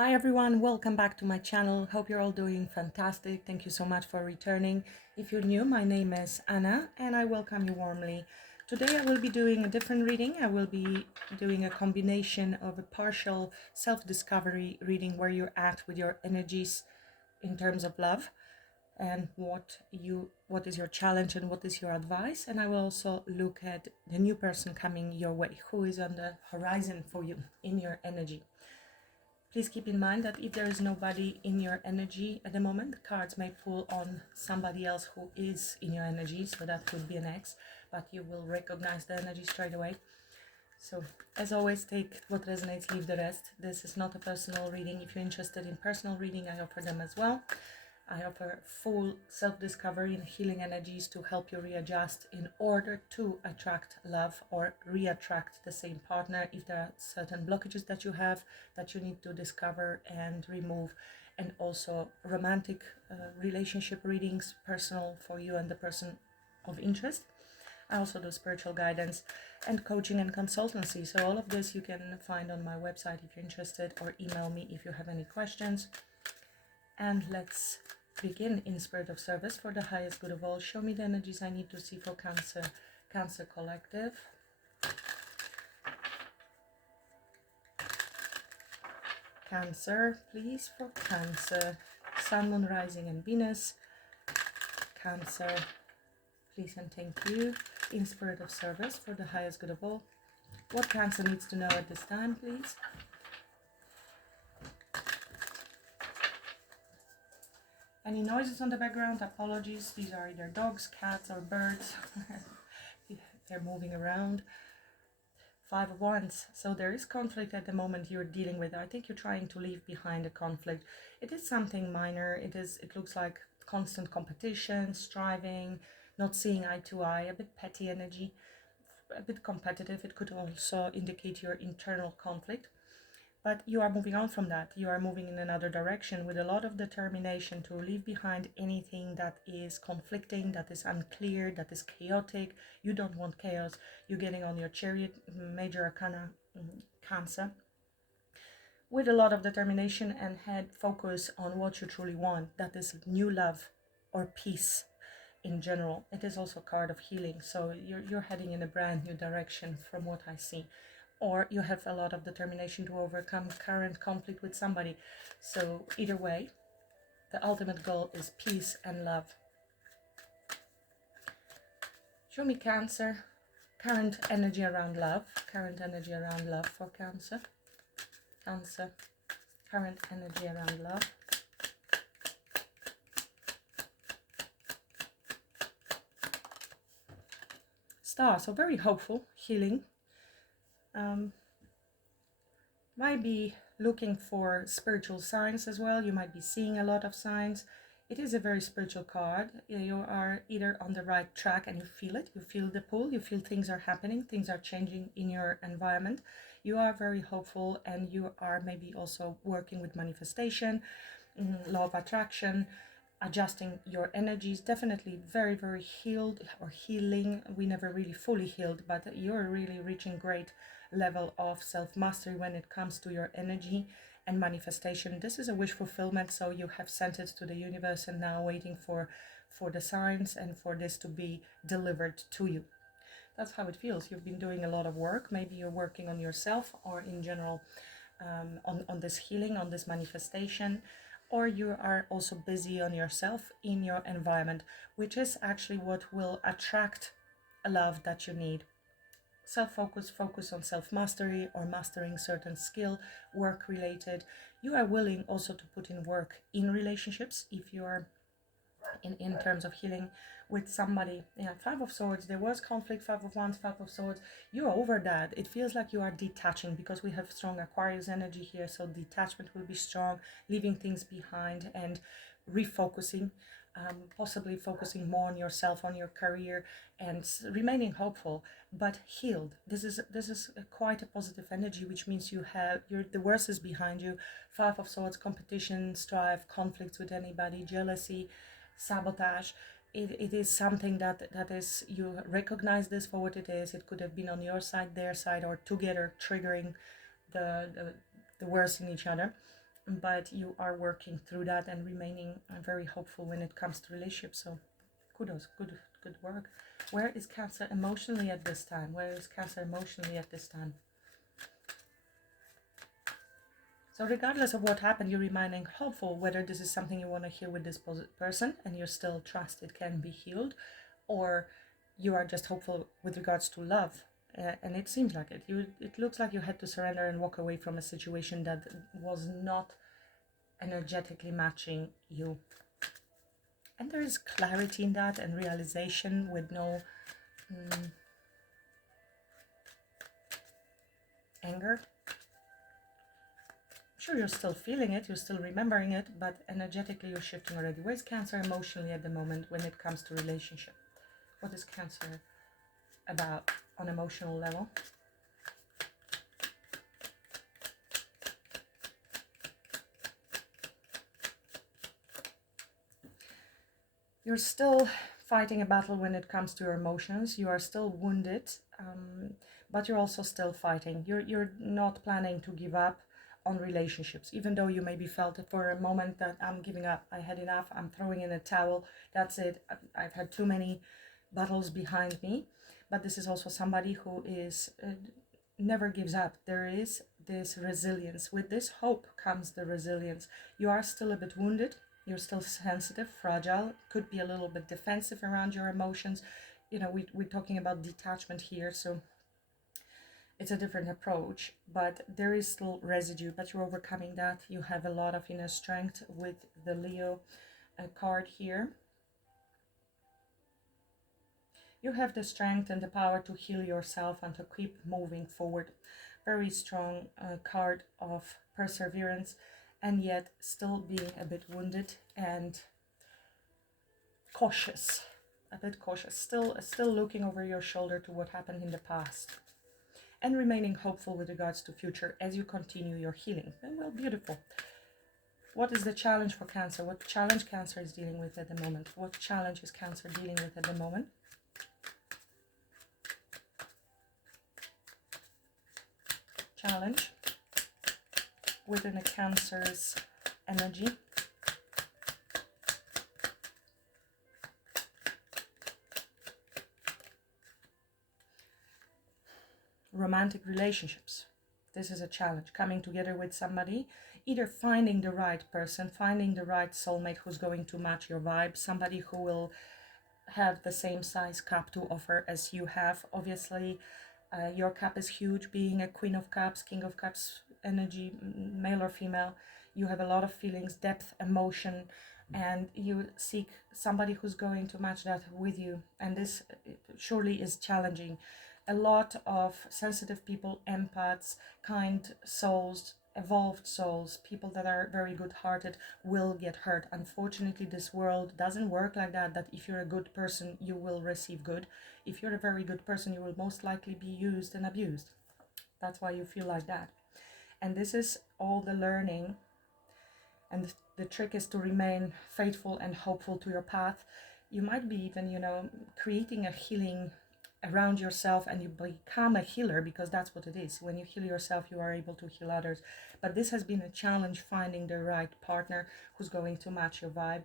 Hi everyone, welcome back to my channel. Hope you're all doing fantastic. Thank you so much for returning. If you're new, my name is Anna and I welcome you warmly. Today I will be doing a different reading. I will be doing a combination of a partial self-discovery reading where you're at with your energies in terms of love and what is your challenge and what is your advice. And I will also look at the new person coming your way, who is on the horizon for you in your energy. Please keep in mind that if there is nobody in your energy at the moment, the cards may pull on somebody else who is in your energy, so that could be an ex, but you will recognize the energy straight away. So, as always, take what resonates, leave the rest. This is not a personal reading. If you're interested in personal reading, I offer them as well. I offer full self-discovery and healing energies to help you readjust in order to attract love or re-attract the same partner if there are certain blockages that you have that you need to discover and remove. And also romantic relationship readings, personal for you and the person of interest. I also do spiritual guidance and coaching and consultancy. So all of this you can find on my website if you're interested, or email me if you have any questions. And let's begin in spirit of service for the highest good of all. Show me the energies I need to see for Cancer Collective. Cancer, please, for Cancer. Sun, Moon, Rising and Venus. Cancer, please and thank you. In spirit of service for the highest good of all. What Cancer needs to know at this time, please. Any noises on the background, apologies. These are either dogs, cats or birds. They're moving around. 5 of Wands. So there is conflict at the moment you're dealing with. I think you're trying to leave behind a conflict. It is something minor. It looks like constant competition, striving, not seeing eye to eye, a bit petty energy, a bit competitive. It could also indicate your internal conflict. But you are moving on from that. You are moving in another direction with a lot of determination to leave behind anything that is conflicting, that is unclear, that is chaotic. You don't want chaos. You're getting on your chariot, major arcana, Cancer, with a lot of determination and head focus on what you truly want. That is new love or peace in general. It is also a card of healing. So you're heading in a brand new direction from what I see. Or you have a lot of determination to overcome current conflict with somebody. So either way, the ultimate goal is peace and love. Show me Cancer, current energy around love. Current energy around love for Cancer. Cancer, current energy around love. Star, so very hopeful, healing. Might be looking for spiritual signs as well. You might be seeing a lot of signs. It is a very spiritual card. You are either on the right track and you feel it. You feel the pull. You feel things are happening. Things are changing in your environment. You are very hopeful, and you are maybe also working with manifestation, law of attraction, adjusting your energies. Definitely very, very healed or healing. We never really fully healed, but you're really reaching great level of self-mastery when it comes to your energy and manifestation. This is a wish fulfillment, so you have sent it to the universe and now waiting for the signs and for this to be delivered to you. That's how it feels. You've been doing a lot of work. Maybe you're working on yourself, or in general on this healing, on this manifestation, or you are also busy on yourself in your environment, which is actually what will attract a love that you need. Self-focus, focus on self-mastery or mastering certain skill, work related. You are willing also to put in work in relationships if you are in terms of healing with somebody. Yeah, 5 of Swords, there was conflict. 5 of Wands, 5 of Swords, you're over that. It feels like you are detaching because we have strong Aquarius energy here, so detachment will be strong, leaving things behind and refocusing, possibly focusing more on yourself, on your career, and remaining hopeful but healed. This is quite a positive energy, which means the worst is behind you. 5 of Swords, competition, strife, conflicts with anybody, jealousy, sabotage. It is something that is, you recognize this for what it is. It could have been on your side, their side, or together triggering the worst in each other. but you are working through that and remaining very hopeful when it comes to relationships. So kudos, good work. Where is Cancer emotionally at this time? Where is Cancer emotionally at this time? So regardless of what happened, you're remaining hopeful, whether this is something you want to hear with this person and you still trust it can be healed, or you are just hopeful with regards to love. And it seems like it. It looks like you had to surrender and walk away from a situation that was not energetically matching you. And there is clarity in that and realization with no anger. Sure, you're still feeling it, you're still remembering it, but energetically you're shifting already. Where's Cancer emotionally at the moment when it comes to relationship? What is Cancer about on emotional level? You're still fighting a battle when it comes to your emotions. You are still wounded, but you're also still fighting. You're not planning to give up on relationships, even though you maybe felt it for a moment that I'm giving up, I had enough, I'm throwing in a towel, that's it, I've had too many battles behind me. But this is also somebody who is never gives up. There is this resilience. With this hope comes the resilience. You are still a bit wounded, you're still sensitive, fragile, could be a little bit defensive around your emotions. You know, we're talking about detachment here, so it's a different approach, but there is still residue, but you're overcoming that. You have a lot of inner strength with the Leo card here. You have the strength and the power to heal yourself and to keep moving forward. Very strong card of perseverance, and yet still being a bit wounded and cautious, a bit cautious, still looking over your shoulder to what happened in the past, and remaining hopeful with regards to future as you continue your healing. And well, beautiful. What is the challenge for Cancer? What challenge Cancer is dealing with at the moment? What challenge is Cancer dealing with at the moment? Challenge within a Cancer's energy. Romantic relationships. This is a challenge. Coming together with somebody, either finding the right person, finding the right soulmate who's going to match your vibe, somebody who will have the same size cup to offer as you have. Obviously, your cup is huge, being a Queen of Cups, King of Cups energy, male or female. You have a lot of feelings, depth, emotion, and you seek somebody who's going to match that with you. And this surely is challenging. A lot of sensitive people, empaths, kind souls, evolved souls, people that are very good-hearted will get hurt. Unfortunately, this world doesn't work like that, that if you're a good person, you will receive good. If you're a very good person, you will most likely be used and abused. That's why you feel like that. And this is all the learning. And the trick is to remain faithful and hopeful to your path. You might be even, creating a healing around yourself, and you become a healer, because that's what it is. When you heal yourself, you are able to heal others. But this has been a challenge, finding the right partner who's going to match your vibe.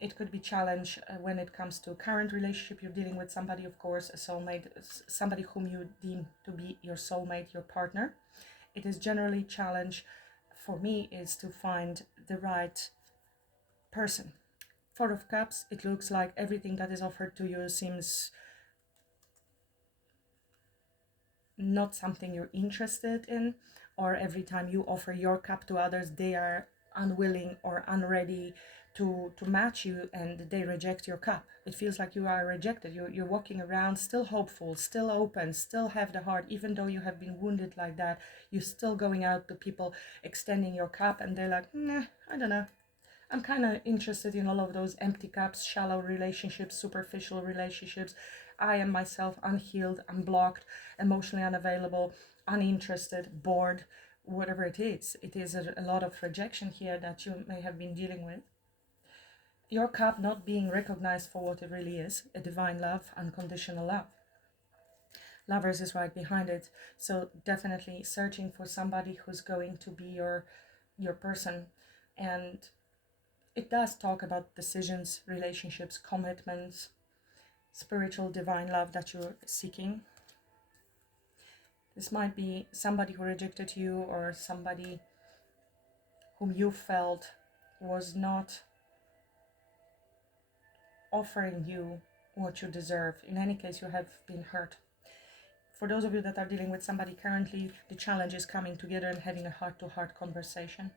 It could be challenge when it comes to current relationship. You're dealing with somebody, of course, a soulmate, somebody whom you deem to be your soulmate, your partner. It is generally challenge for me is to find the right person. Four of Cups, it looks like everything that is offered to you seems not something you're interested in, or every time you offer your cup to others, they are unwilling or unready to match you, and they reject your cup. It feels like you are rejected. You're walking around still hopeful, still open, still have the heart, even though you have been wounded like that. You're still going out to people, extending your cup, and they're like, nah, I don't know. I'm kind of interested in all of those empty cups, shallow relationships, superficial relationships. I am myself unhealed, unblocked, emotionally unavailable, uninterested, bored, whatever it is. It is a lot of rejection here that you may have been dealing with. Your cup not being recognized for what it really is, a divine love, unconditional love. Lovers is right behind it. So definitely searching for somebody who's going to be your your person. And it does talk about decisions, relationships, commitments, spiritual divine love that you're seeking. This might be somebody who rejected you, or somebody whom you felt was not offering you what you deserve. In any case, you have been hurt. For those of you that are dealing with somebody currently, the challenge is coming together and having a heart-to-heart conversation.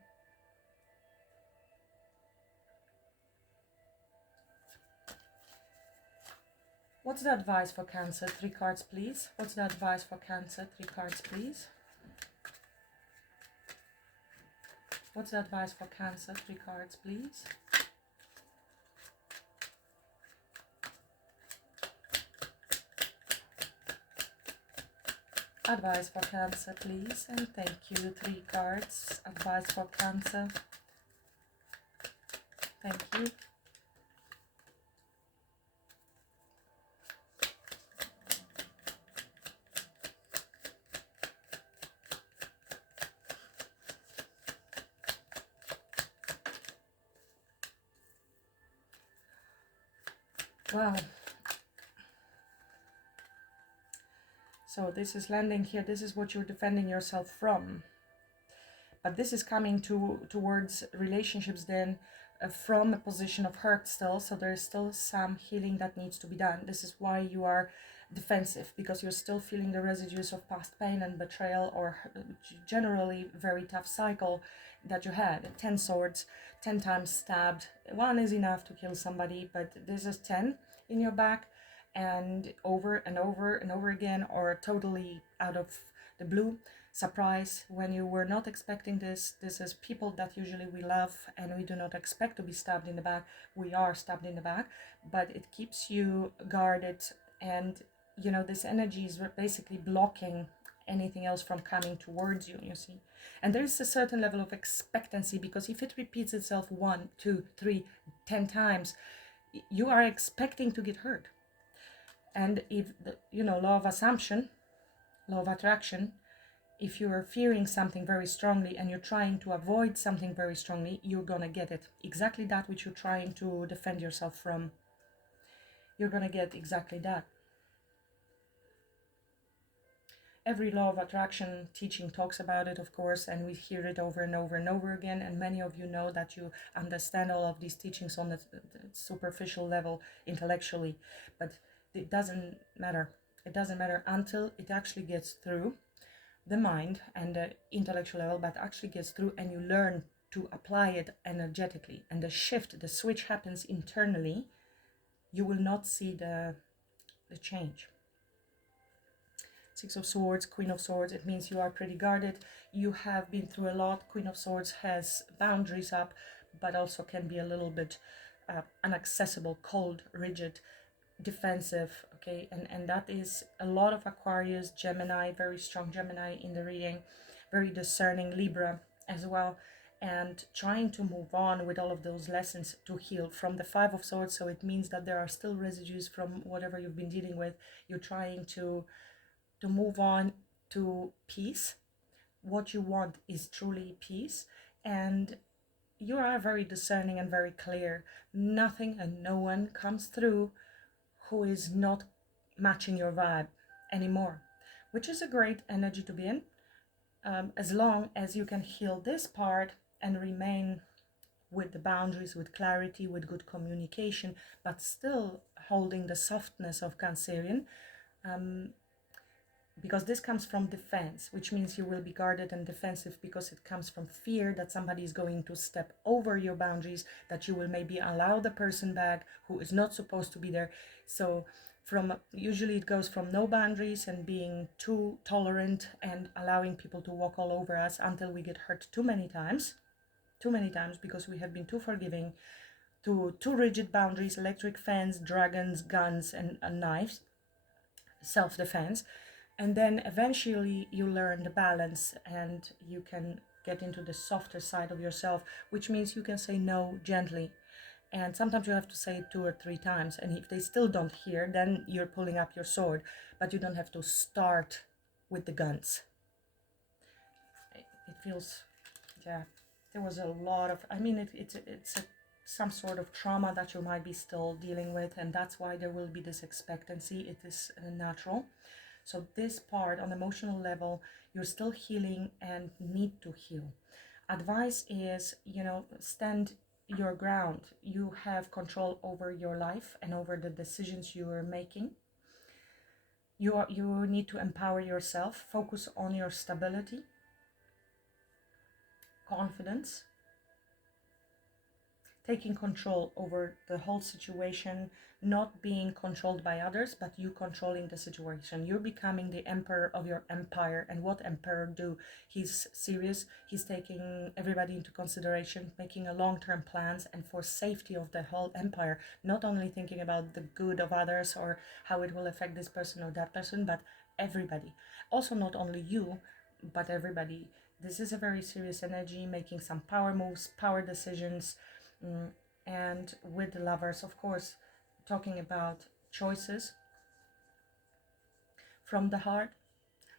What's the advice for Cancer? 3 cards, please. What's the advice for Cancer? 3 cards, please. What's the advice for Cancer? 3 cards, please. Advice for Cancer, please. And thank you. 3 cards. Advice for Cancer. Thank you. Wow. So this is landing here. This is what you're defending yourself from. But this is coming towards relationships then from a position of hurt still. So there is still some healing that needs to be done. This is why you are defensive, because you're still feeling the residues of past pain and betrayal, or generally very tough cycle that you had. 10 swords, 10 times stabbed. 1 is enough to kill somebody, but this is 10 in your back, and over and over and over again, or totally out of the blue. Surprise, when you were not expecting this. This is people that usually we love and we do not expect to be stabbed in the back. We are stabbed in the back, but it keeps you guarded, and you know, this energy is basically blocking anything else from coming towards you, you see. And there is a certain level of expectancy, because if it repeats itself 1, 2, 3, 10 times, you are expecting to get hurt. And if the, you know, law of assumption, law of attraction, if you are fearing something very strongly and you're trying to avoid something very strongly, you're gonna get it. Exactly that which you're trying to defend yourself from. You're gonna get exactly that. Every law of attraction teaching talks about it, of course, and we hear it over and over and over again. And many of you know that you understand all of these teachings on the superficial level intellectually, but it doesn't matter. It doesn't matter until it actually gets through the mind and the intellectual level, but actually gets through and you learn to apply it energetically, and the shift, the switch happens internally. You will not see the change. 6 of Swords, Queen of Swords, it means you are pretty guarded. You have been through a lot. Queen of Swords has boundaries up, but also can be a little bit inaccessible, cold, rigid, defensive, okay. And that is a lot of Aquarius, Gemini, very strong Gemini in the reading, very discerning Libra as well, and trying to move on with all of those lessons to heal from the 5 of Swords. So it means that there are still residues from whatever you've been dealing with. You're trying to move on to peace. What you want is truly peace, and you are very discerning and very clear. Nothing and no one comes through who is not matching your vibe anymore, which is a great energy to be in, as long as you can heal this part and remain with the boundaries, with clarity, with good communication, but still holding the softness of Cancerian, because this comes from defense, which means you will be guarded and defensive because it comes from fear that somebody is going to step over your boundaries, that you will maybe allow the person back who is not supposed to be there. So from usually it goes from no boundaries and being too tolerant and allowing people to walk all over us until we get hurt too many times because we have been too forgiving, to too rigid boundaries, electric fans, dragons, guns, and knives, self-defense. And then eventually you learn the balance and you can get into the softer side of yourself, which means you can say no gently. And sometimes you have to say it 2 or 3 times. And if they still don't hear, then you're pulling up your sword. But you don't have to start with the guns. It feels, yeah, there was a lot of, I mean, some sort of trauma that you might be still dealing with, and that's why there will be this expectancy. It is natural. So this part on emotional level, you're still healing and need to heal. Advice is, stand your ground. You have control over your life and over the decisions you are making. You need to empower yourself, focus on your stability, confidence, taking control over the whole situation, not being controlled by others, but you controlling the situation. You're becoming the emperor of your empire. And what emperor do? He's serious. He's taking everybody into consideration, making a long-term plans and for safety of the whole empire, not only thinking about the good of others or how it will affect this person or that person, but everybody. Also, not only you, but everybody. This is a very serious energy, making some power moves, power decisions. And with the Lovers, of course, talking about choices from the heart,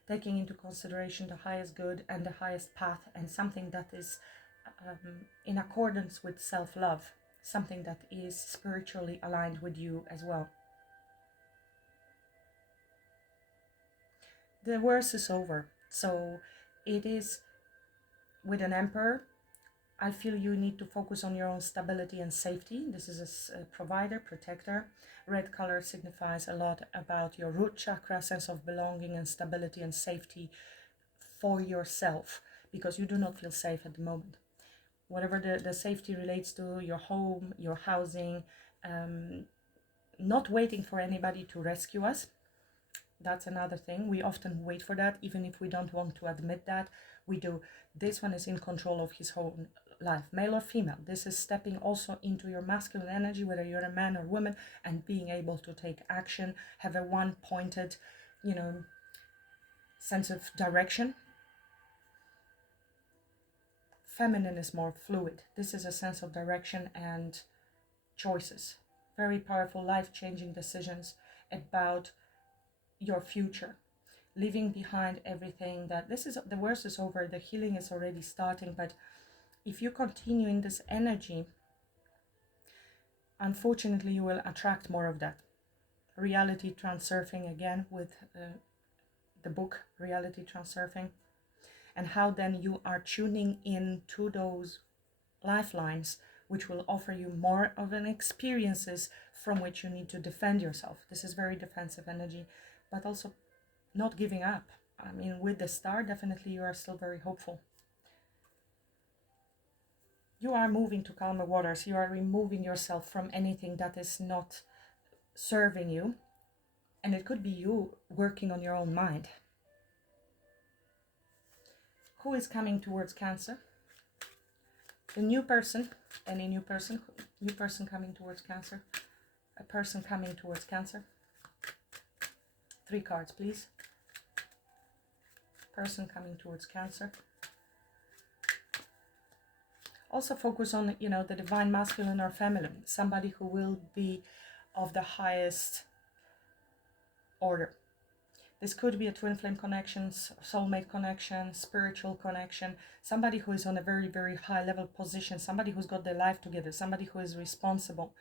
taking into consideration the highest good and the highest path, and something that is in accordance with self-love, something that is spiritually aligned with you as well. The worst is over. So it is with an Emperor. I feel you need to focus on your own stability and safety. This is a provider, protector. Red color signifies a lot about your root chakra, sense of belonging and stability and safety for yourself, because you do not feel safe at the moment. Whatever the safety relates to, your home, your housing, not waiting for anybody to rescue us. That's another thing. We often wait for that, even if we don't want to admit that. We do. This one is in control of his whole life, male or female. This is stepping also into your masculine energy, whether you're a man or woman, and being able to take action, have a one-pointed, sense of direction. Feminine is more fluid. This is a sense of direction and choices. Very powerful, life-changing decisions about your future, leaving behind everything that the worst is over, the healing is already starting. But if you continue in this energy, unfortunately you will attract more of that. Reality transurfing, again, with the book Reality Transurfing, and how then you are tuning in to those lifelines which will offer you more of an experiences from which you need to defend yourself. This is very defensive energy, but also not giving up. I mean, with the Star, definitely you are still very hopeful. You are moving to calmer waters. You are removing yourself from anything that is not serving you. And it could be you working on your own mind. Who is coming towards Cancer? The new person, any new person coming towards Cancer. A person coming towards Cancer. 3 cards, please. Person coming towards Cancer. Also focus on, the divine masculine or feminine. Somebody who will be of the highest order. This could be a twin flame connection, soulmate connection, spiritual connection. Somebody who is on a very, very high level position. Somebody who's got their life together. Somebody who is responsible.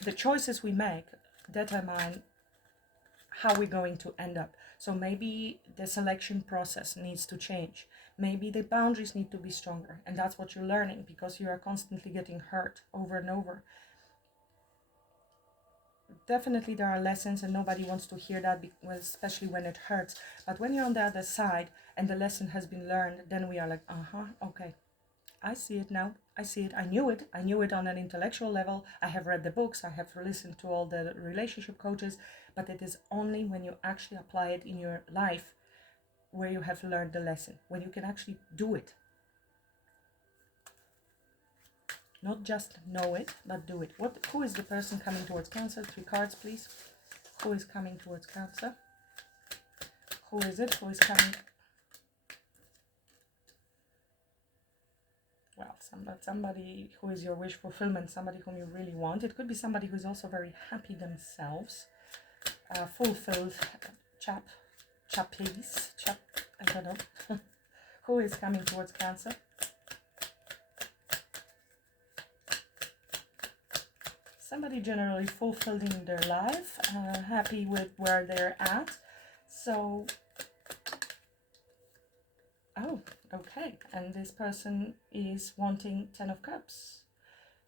The choices we make determine how we're going to end up. So maybe the selection process needs to change. Maybe the boundaries need to be stronger. And that's what you're learning, because you are constantly getting hurt over and over. Definitely there are lessons, and nobody wants to hear that, especially when it hurts. But when you're on the other side and the lesson has been learned, then we are like, okay. I see it now. I see it. I knew it. I knew it on an intellectual level. I have read the books. I have listened to all the relationship coaches. But it is only when you actually apply it in your life where you have learned the lesson, when you can actually do it. Not just know it, but do it. Who is the person coming towards Cancer? 3 cards, please. Who is coming towards Cancer? Who is it? Who is coming? Well, somebody who is your wish fulfillment, somebody whom you really want. It could be somebody who is also very happy themselves, fulfilled chap. chappies, I don't know. Who is coming towards Cancer? Somebody generally fulfilled in their life, happy with where they're at. So, oh, okay. And this person is wanting 10 of Cups,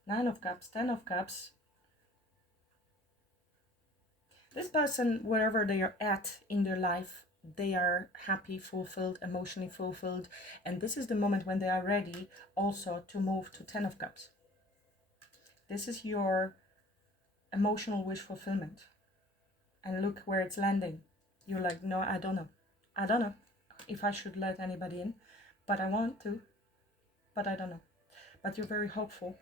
9 of Cups, 10 of Cups. This person, wherever they are at in their life, they are happy, fulfilled, emotionally fulfilled. And this is the moment when they are ready also to move to 10 of Cups. This is your emotional wish fulfillment. And look where it's landing. You're like, no, I don't know. I don't know if I should let anybody in, but I want to, but I don't know. But you're very hopeful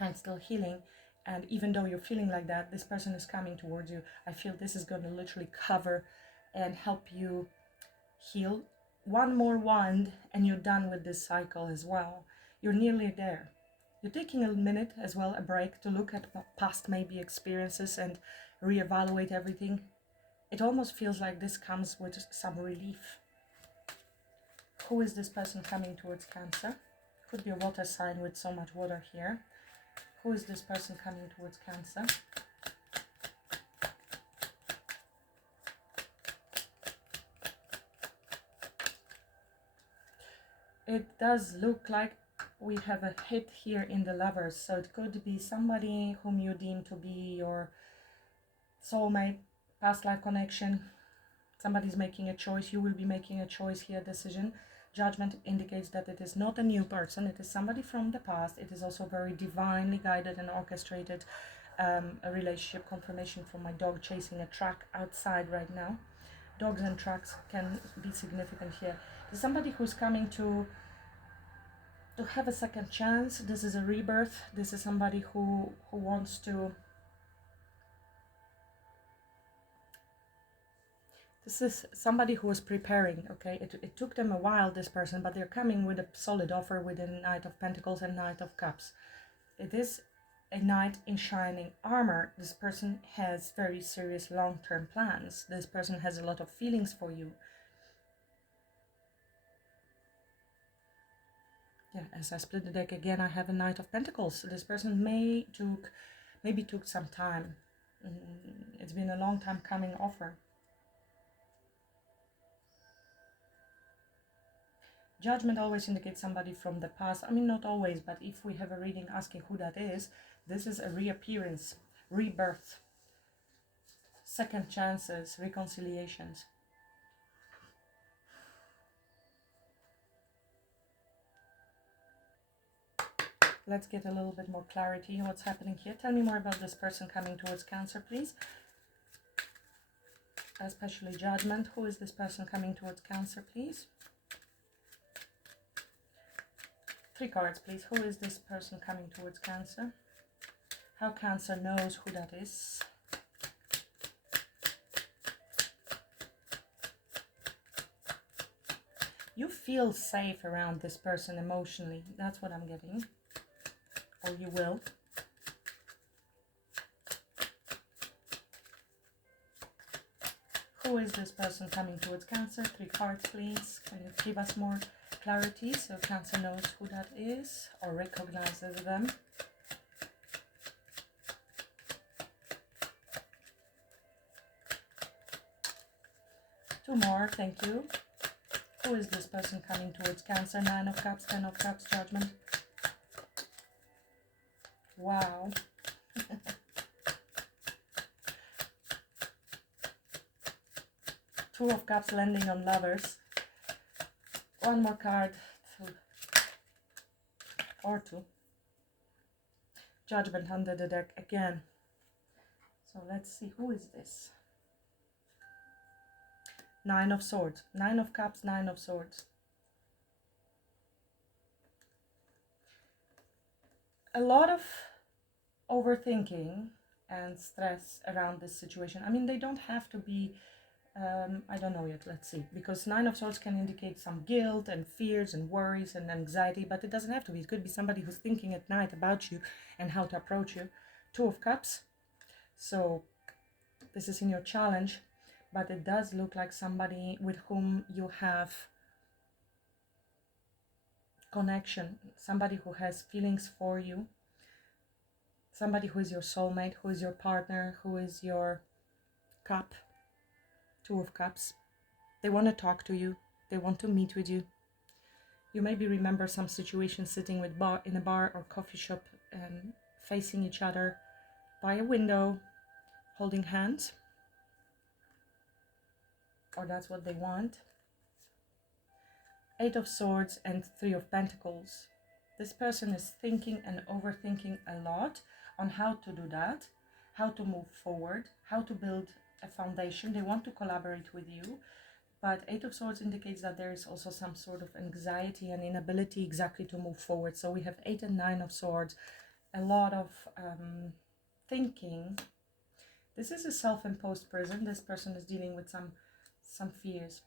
and still healing. And even though you're feeling like that, this person is coming towards you. I feel this is going to literally cover and help you heal. One more wand and you're done with this cycle as well. You're nearly there. You're taking a minute as well, a break, to look at past maybe experiences and reevaluate everything. It almost feels like this comes with some relief. Who is this person coming towards Cancer? Could be a water sign with so much water here. Who is this person coming towards Cancer? It does look like we have a hit here in the Lovers, so it could be somebody whom you deem to be your soulmate, past life connection. Somebody's making a choice. You will be making a choice here, decision. Judgment indicates that it is not a new person. It is somebody from the past. It is also very divinely guided and orchestrated. A relationship. Confirmation from my dog chasing a truck outside right now. Dogs and trucks can be significant here. There's somebody who's coming to have a second chance. This is a rebirth. This is somebody who wants to. This is somebody who was preparing, okay? It took them a while, this person, but they're coming with a solid offer with a Knight of Pentacles and Knight of Cups. It is a knight in shining armor. This person has very serious long-term plans. This person has a lot of feelings for you. Yeah, as I split the deck again, I have a Knight of Pentacles. This person maybe took some time. It's been a long time coming offer. Judgment always indicates somebody from the past. I mean, not always, but if we have a reading asking who that is, this is a reappearance, rebirth, second chances, reconciliations. Let's get a little bit more clarity on what's happening here. Tell me more about this person coming towards Cancer, please. Especially Judgment. Who is this person coming towards Cancer, please? 3 cards, please. Who is this person coming towards Cancer? How Cancer knows who that is. You feel safe around this person emotionally. That's what I'm getting. Or you will. Who is this person coming towards Cancer? 3 cards, please. Can you give us more clarity so Cancer knows who that is or recognizes them? 2 more, thank you. Who is this person coming towards Cancer? 9 of Cups, 10 of Cups, Judgment. Wow. 2 of Cups landing on Lovers. 1 more card. 2. Judgment under the deck again. So let's see, who is this? 9 of Swords. 9 of Cups, 9 of Swords. A lot of overthinking and stress around this situation. I mean, they don't have to be, I don't know yet, let's see. Because 9 of Swords can indicate some guilt and fears and worries and anxiety, but it doesn't have to be. It could be somebody who's thinking at night about you and how to approach you. 2 of Cups. So this is in your challenge. but it does look like somebody with whom you have connection, somebody who has feelings for you, somebody who is your soulmate, who is your partner, who is your cup, Two of Cups. They want to talk to you, they want to meet with you. You maybe remember some situation sitting in a bar or coffee shop, facing each other by a window, holding hands, or that's what they want. Eight of Swords and Three of Pentacles. This person is thinking and overthinking a lot on how to do that, how to move forward, how to build a foundation. They want to collaborate with you, but Eight of Swords indicates that there is also some sort of anxiety and inability exactly to move forward. So we have 8 and 9 of Swords, a lot of thinking. This is a self-imposed prison. This person is dealing with some fears.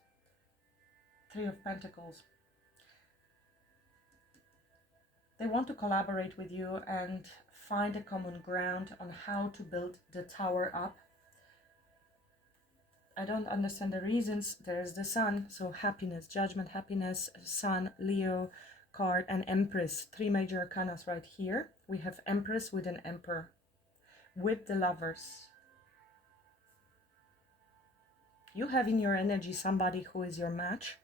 Three of Pentacles. They want to collaborate with you and find a common ground on how to build the tower up. I don't understand the reasons. There's the Sun, so happiness, judgment, happiness, Sun, Leo card, and Empress. Three major arcanas right here. We have Empress with an Emperor, with the Lovers. You have in your energy somebody who is your match.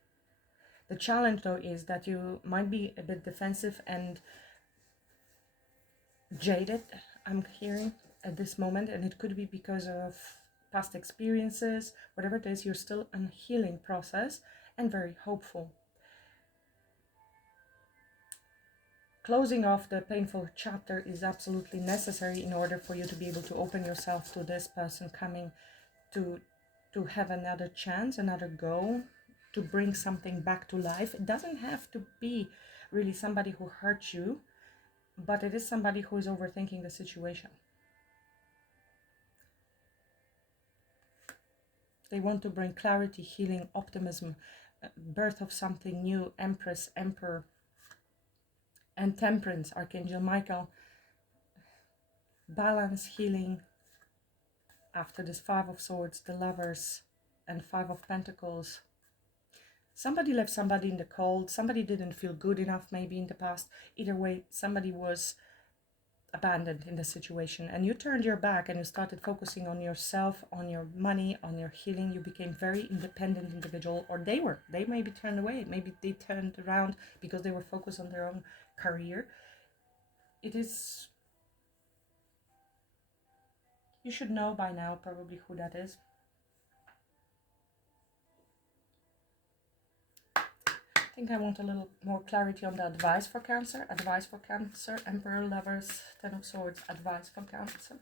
The challenge though is that you might be a bit defensive and jaded, I'm hearing at this moment, and it could be because of past experiences. Whatever it is, you're still in a healing process and very hopeful. Closing off the painful chapter is absolutely necessary in order for you to be able to open yourself to this person coming to have another chance, another go, to bring something back to life. It doesn't have to be really somebody who hurt you, but it is somebody who is overthinking the situation. They want to bring clarity, healing, optimism, birth of something new. Empress, Emperor, and Temperance, Archangel Michael. Balance, healing. After this Five of Swords, the Lovers, and Five of Pentacles. Somebody left somebody in the cold. Somebody didn't feel good enough maybe in the past. Either way, somebody was abandoned in the situation, and you turned your back and you started focusing on yourself, on your money, on your healing. You became very independent individual, or they maybe turned away, maybe they turned around because they were focused on their own career. It is, you should know by now probably who that is. I think I want a little more clarity on the advice for Cancer. Advice for Cancer, Emperor, Lovers, Ten of Swords. Advice for Cancer.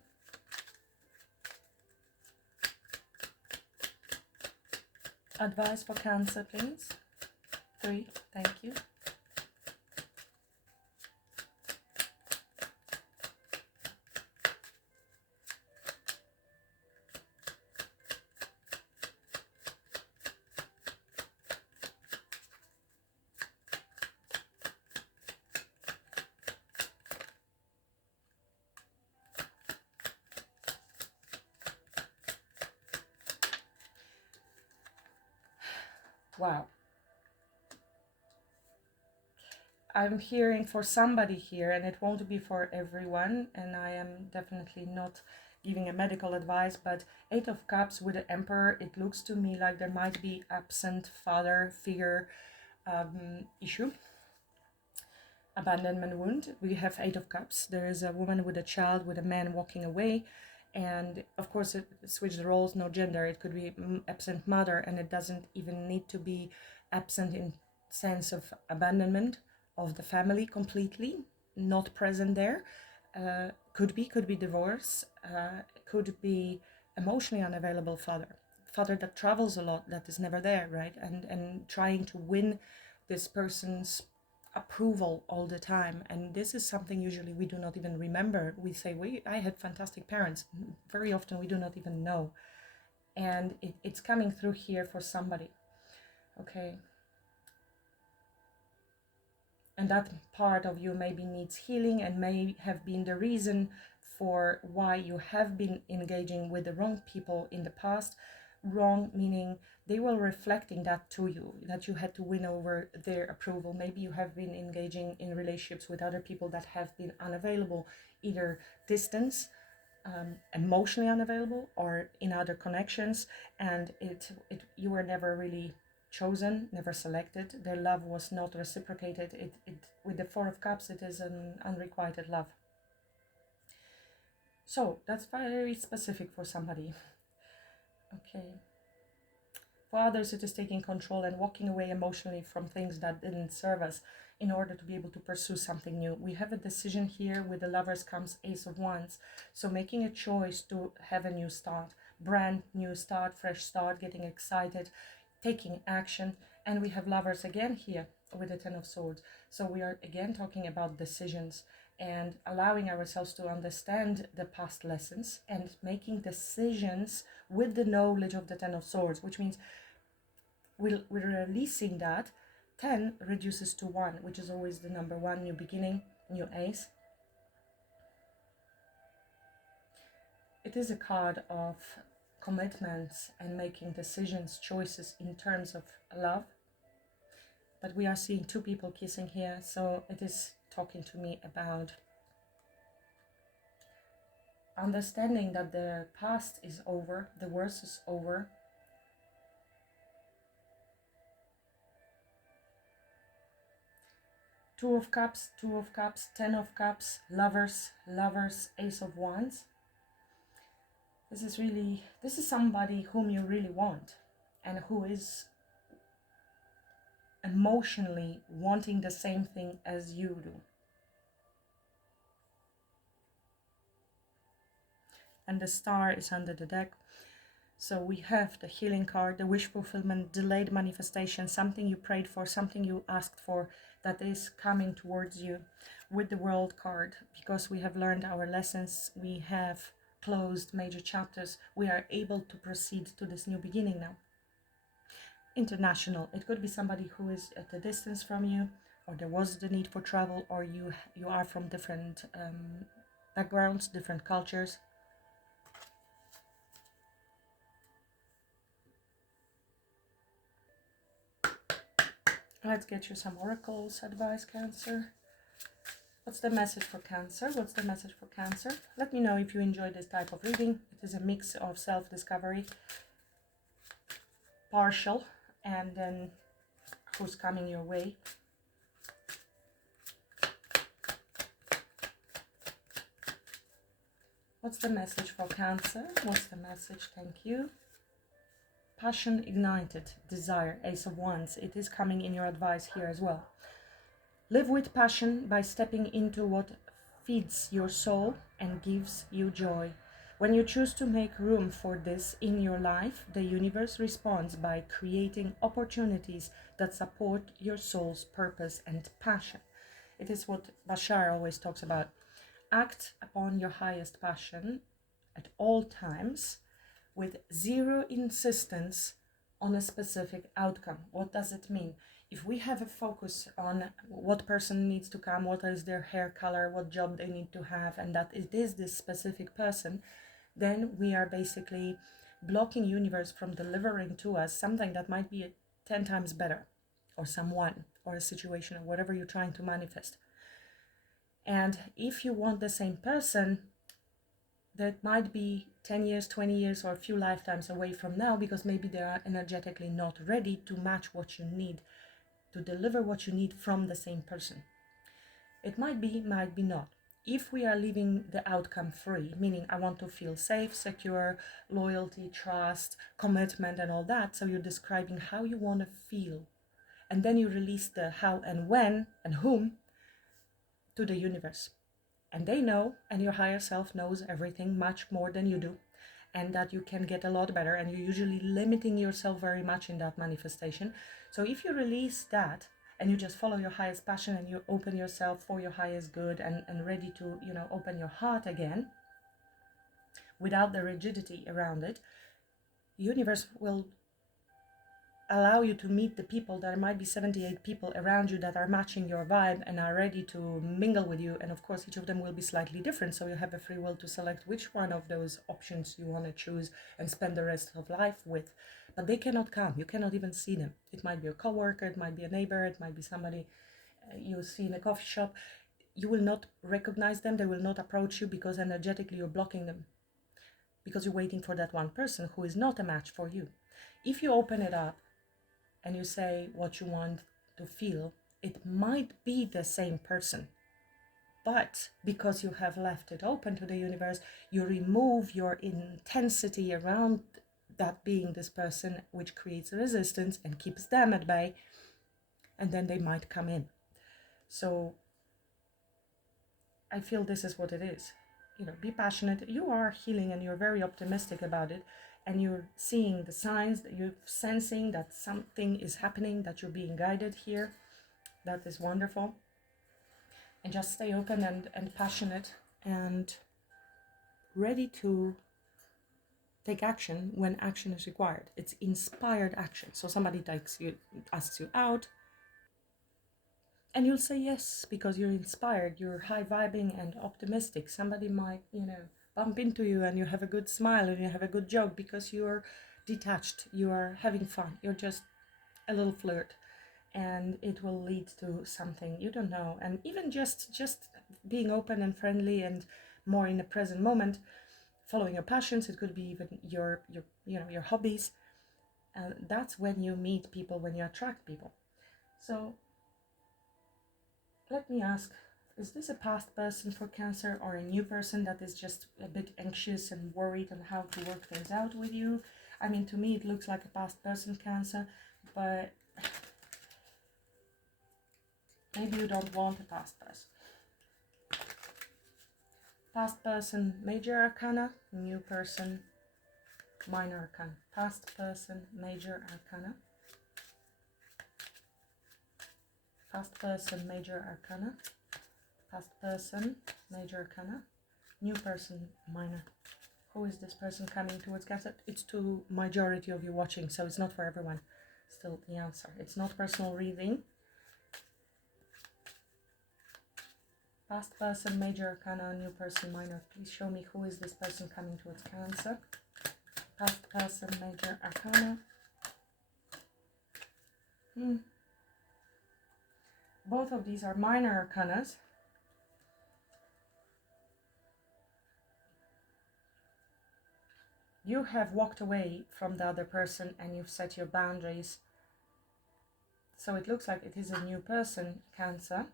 Advice for Cancer, please. 3, thank you. Wow. I'm hearing for somebody here, and it won't be for everyone, and I am definitely not giving a medical advice, but Eight of Cups with the Emperor, it looks to me like there might be absent father figure issue, abandonment wound. We have Eight of Cups. There is a woman with a child, with a man walking away, and of course it switch the roles, no gender. It could be absent mother, and it doesn't even need to be absent in sense of abandonment of the family completely, not present there. Could be divorce, could be emotionally unavailable father that travels a lot, that is never there, right? And trying to win this person's approval all the time. And this is something usually we do not even remember. We say, I had fantastic parents. Very often we do not even know. And it's coming through here for somebody. Okay. And that part of you maybe needs healing, and may have been the reason for why you have been engaging with the wrong people in the past. wrong meaning they will reflecting that to you, that you had to win over their approval. Maybe you have been engaging in relationships with other people that have been unavailable, either distance, emotionally unavailable, or in other connections, and you were never really chosen, never selected. Their love was not reciprocated. With the Four of Cups, it is an unrequited love. So that's very specific for somebody. Okay. For others, it is taking control and walking away emotionally from things that didn't serve us in order to be able to pursue something new. We have a decision here. With the Lovers comes Ace of Wands. So making a choice to have a new start, brand new start, fresh start, getting excited, taking action. And we have Lovers again here with the Ten of Swords. So we are again talking about decisions and allowing ourselves to understand the past lessons and making decisions with the knowledge of the Ten of Swords, which means we're releasing that. 10 reduces to 1, which is always the number 1, new beginning, new ace. It is a card of commitments and making decisions, choices in terms of love. But we are seeing 2 people kissing here, so it is talking to me about understanding that the past is over, the worst is over. Two of Cups, Ten of Cups, Lovers, Ace of Wands. This is somebody whom you really want and who is emotionally wanting the same thing as you do. And the Star is under the deck. So we have the healing card, the wish fulfillment, delayed manifestation, something you prayed for, something you asked for that is coming towards you. With the World card, because we have learned our lessons, we have closed major chapters, we are able to proceed to this new beginning now. International, it could be somebody who is at a distance from you, or there was the need for travel, or you are from different backgrounds, different cultures. Let's get you some oracles advice, Cancer. What's the message for Cancer? What's the message for Cancer? Let me know if you enjoy this type of reading. It is a mix of self-discovery, partial, and then who's coming your way. What's the message for Cancer? What's the message? Thank you. Passion ignited, desire, Ace of Wands. It is coming in your advice here as well. Live with passion by stepping into what feeds your soul and gives you joy. When you choose to make room for this in your life, the universe responds by creating opportunities that support your soul's purpose and passion. It is what Bashar always talks about. Act upon your highest passion at all times with zero insistence on a specific outcome. What does it mean? If we have a focus on what person needs to come, what is their hair color, what job they need to have, and that it is this specific person, then we are basically blocking universe from delivering to us something that might be 10 times better, or someone, or a situation, or whatever you're trying to manifest. And if you want the same person, that might be 10 years, 20 years, or a few lifetimes away from now, because maybe they are energetically not ready to match what you need, to deliver what you need from the same person. It might be not. If we are leaving the outcome free, meaning I want to feel safe, secure, loyalty, trust, commitment, and all that, so you're describing how you want to feel, and then you release the how and when and whom to the universe. And they know, and your higher self knows everything much more than you do, and that you can get a lot better, and you're usually limiting yourself very much in that manifestation. So if you release that and you just follow your highest passion and you open yourself for your highest good and ready to, open your heart again without the rigidity around it, the universe will allow you to meet the people. There might be 78 people around you that are matching your vibe and are ready to mingle with you, and of course each of them will be slightly different, so you have a free will to select which one of those options you want to choose and spend the rest of life with. But they cannot come, you cannot even see them. It might be a coworker, it might be a neighbor, it might be somebody you see in a coffee shop. You will not recognize them, they will not approach you, because energetically you're blocking them, because you're waiting for that one person who is not a match for you. If you open it up and you say what you want to feel, it might be the same person. But because you have left it open to the universe, you remove your intensity around that being this person, which creates resistance and keeps them at bay, and then they might come in. So I feel this is what it is. Be passionate. You are healing and you're very optimistic about it, and you're seeing the signs, that you're sensing that something is happening, that you're being guided here. That is wonderful. And just stay open and passionate and ready to take action when action is required. It's inspired action. So somebody asks you out, and you'll say yes because you're inspired, you're high vibing and optimistic. Somebody might, bump into you and you have a good smile and you have a good joke because you're detached, you are having fun, you're just a little flirt, and it will lead to something you don't know. And even just being open and friendly and more in the present moment, following your passions, it could be even your hobbies. And that's when you meet people, when you attract people. So let me ask, is this a past person for Cancer, or a new person that is just a bit anxious and worried on how to work things out with you? I mean, to me it looks like a past person, Cancer, but maybe you don't want a past person. Past person, major arcana. New person, minor arcana. Past person, major arcana. Past person, major arcana. Past person, major arcana. New person, minor. Who is this person coming towards Cancer? It's to majority of you watching, so it's not for everyone. Still the answer. It's not personal reading. Past person, major arcana, new person, minor. Please show me who is this person coming towards Cancer. Past person, major arcana. Both of these are minor arcanas. You have walked away from the other person and you've set your boundaries. So it looks like it is a new person, Cancer.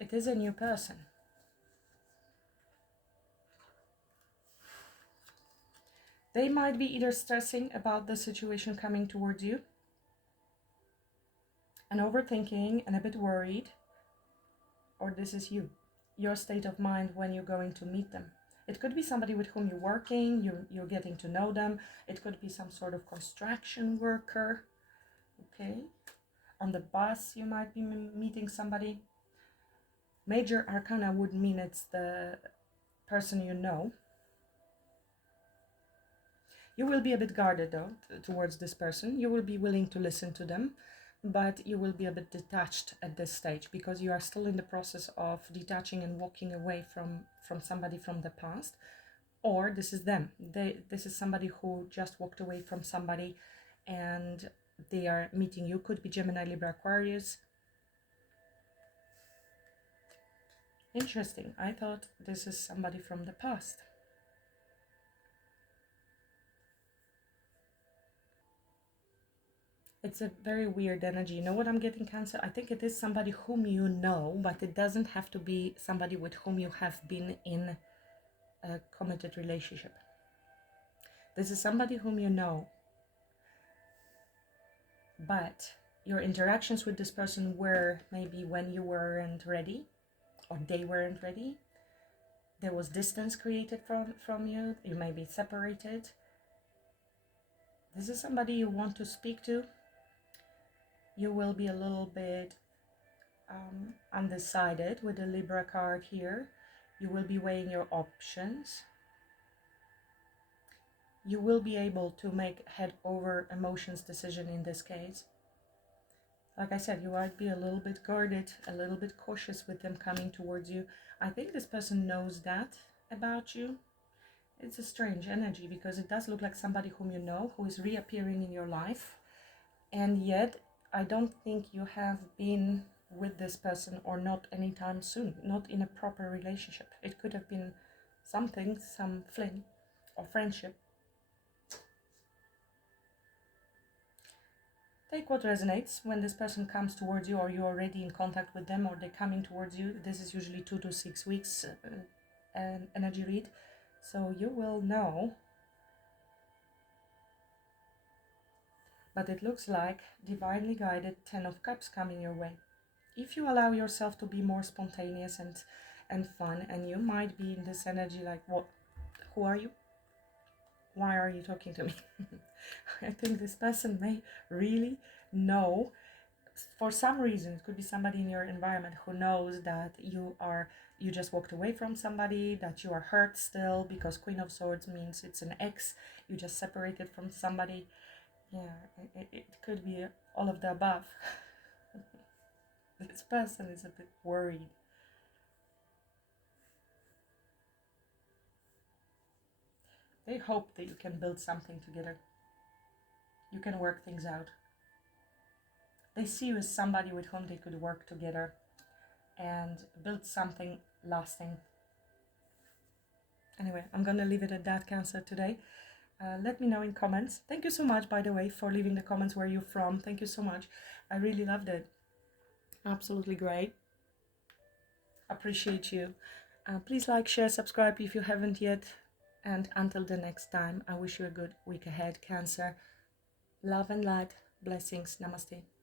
It is a new person. They might be either stressing about the situation coming towards you and overthinking and a bit worried, or this is you, your state of mind when you're going to meet them. It could be somebody with whom you're working, you're getting to know them. It could be some sort of construction worker, okay? On the bus, you might be meeting somebody. Major arcana would mean it's the person you know. You will be a bit guarded though towards this person. You will be willing to listen to them, but you will be a bit detached at this stage because you are still in the process of detaching and walking away from somebody from the past. Or this is them. This is somebody who just walked away from somebody and they are meeting you. Could be Gemini, Libra, Aquarius. Interesting. I thought this is somebody from the past. It's a very weird energy. You know what I'm getting, Cancer? I think it is somebody whom you know, but it doesn't have to be somebody with whom you have been in a committed relationship. This is somebody whom you know, but your interactions with this person were maybe when you weren't ready, or they weren't ready. There was distance created from you. You may be separated. This is somebody you want to speak to. You will be a little bit undecided with the Libra card here. You will be weighing your options. You will be able to make head over emotions decision in this case. Like I said, you might be a little bit guarded, a little bit cautious with them coming towards you. I think this person knows that about you. It's a strange energy because it does look like somebody whom you know, who is reappearing in your life. And yet, I don't think you have been with this person or not anytime soon, not in a proper relationship. It could have been something, some fling or friendship. Take what resonates. When this person comes towards you or you're already in contact with them or they're coming towards you, this is usually 2 to 6 weeks an energy read. So you will know. But it looks like divinely guided 10 of Cups coming your way. If you allow yourself to be more spontaneous and fun, and you might be in this energy like, what? Who are you? Why are you talking to me? I think this person may really know, for some reason, it could be somebody in your environment who knows that you just walked away from somebody, that you are hurt still, because Queen of Swords means it's an ex, you just separated from somebody. Yeah, it could be all of the above. This person is a bit worried. They hope that you can build something together. You can work things out. They see you as somebody with whom they could work together and build something lasting. Anyway, I'm gonna leave it at that, Cancer, today. Let me know in comments. Thank you so much, by the way, for leaving the comments where you're from. Thank you so much. I really loved it. Absolutely great. Appreciate you. Please like, share, subscribe if you haven't yet. And until the next time, I wish you a good week ahead, Cancer. Love and light. Blessings. Namaste.